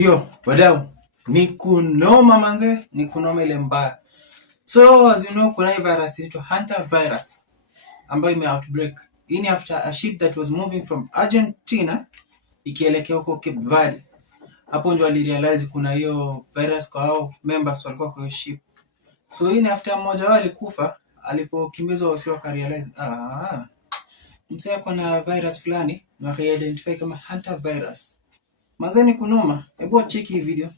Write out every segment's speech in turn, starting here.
Yo, wadau, ni kunoma manze, ni kunoma ile mbaya. So, as you know, kuna hii virus inaitwa Hunter virus ambayo ime outbreak. Hii ni after a ship that was moving from Argentina ikielekea huko Cape Verde. Hapo ndio walirealize kuna hiyo virus kwa hao members walikuwa kwa hiyo ship. So, hii ni after mmoja wao alikufa, alipokimbizwa wasio wakarealize, msee kuna virus fulani na waka-identify kama Hunter virus. Manzeni kunoma. Hebu check hii video.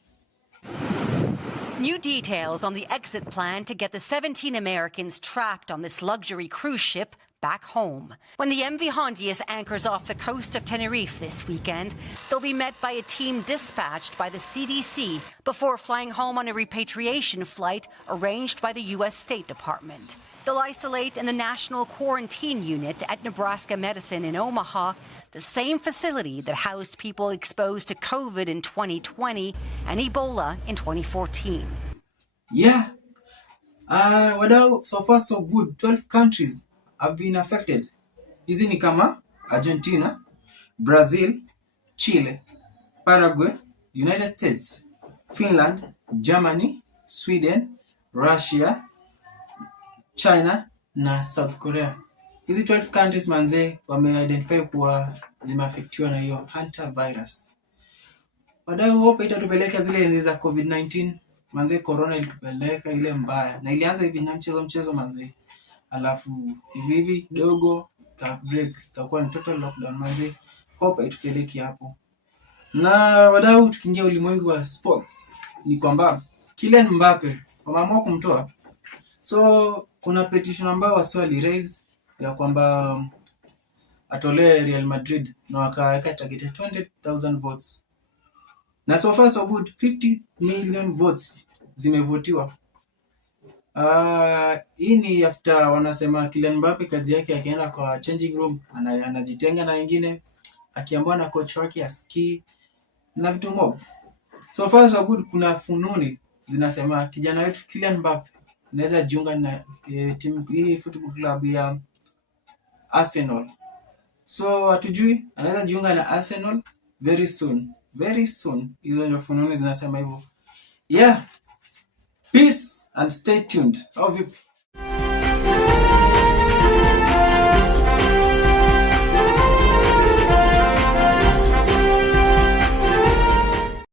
New details on the exit plan to get the 17 Americans trapped on this luxury cruise ship back home. When the MV Hondius anchors off the coast of Tenerife this weekend, they'll be met by a team dispatched by the CDC before flying home on a repatriation flight arranged by the U.S. State Department. They'll isolate in the National Quarantine Unit at Nebraska Medicine in Omaha, the same facility that housed people exposed to COVID in 2020 and Ebola in 2014. Yeah. Wadau, so far so good. 12 countries have been affected. Hizi ni kama Argentina, Brazil, Chile, Paraguay, United States, Finland, Germany, Sweden, Russia, China na South Korea. Hizi 12 countries manze wame-identify kuwa zimeaffectiwa na hiyo Hunter virus. Wadau, hope itatupeleka zile enzi za COVID-19. Manze corona ilitupeleka ile mbaya. Na ilianza hivi na mchezo manze. Alafu hivi kidogo ka break ikakuwa ni total lockdown manze. Hope itupeleke hapo. Na wadau, tukiingia ulimwengu wa sports ni kwamba Kylian Mbappe wameamua kumtoa. So kuna petition ambayo wasi wali-raise ya kwamba atolewe Real Madrid na wakaweka target 200,000 votes. Na so far so good, 50 million votes zimevotiwa. Hii ni after wanasema Kylian Mbappe kazi yake akienda kwa changing room anajitenga na wengine, akiambiwa na coach wake aski na vitu mob. So far so good, kuna fununi zinasema kijana wetu Kylian Mbappe anaweza jiunga na timu hii football club ya Arsenal. So hatujui anaweza jiunga na Arsenal very soon. Very soon. Hizo ndio fununu zinasema hivyo. Yeah. Peace and stay tuned. Au vipi?